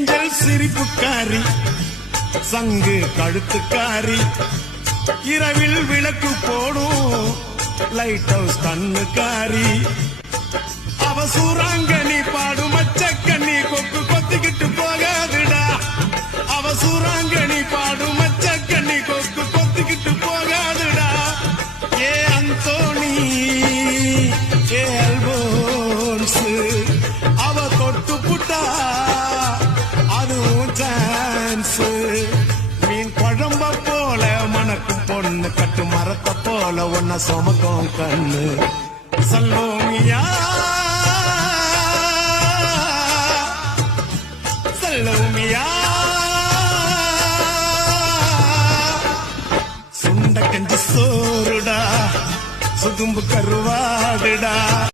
angel சிரிப்புக்காரி சங்கு கழுத்துக்காரி இரவில் விளக்கு போடும் லைட் ஹவுஸ் கண்ணுக்காரி அவ சூறாங்கண்ணி பாடும் மச்சக்கண்ணி கொக்கு கொத்திக்கிட்டு போகாதுடா அவ சூறாங்கண்ணி பாடும் மச்சக்கண்ணி கொக்கு கொத்திக்கிட்டு போகாதுடா ஏ அந்தோணி ஏ அல்போன்ஸ் அவ தொட்டு புட்டா அதுவும் சான்ஸ் மீன் குழம்ப போல மணக்கும் பொண்ணு கட்டு மரத்தை போல ஒன்ன சுமக்கும் கண்ணு சல்லோமியா சல்லோமியா சுண்ட கஞ்சி சோறுடா சுதும்பு கருவாடுடா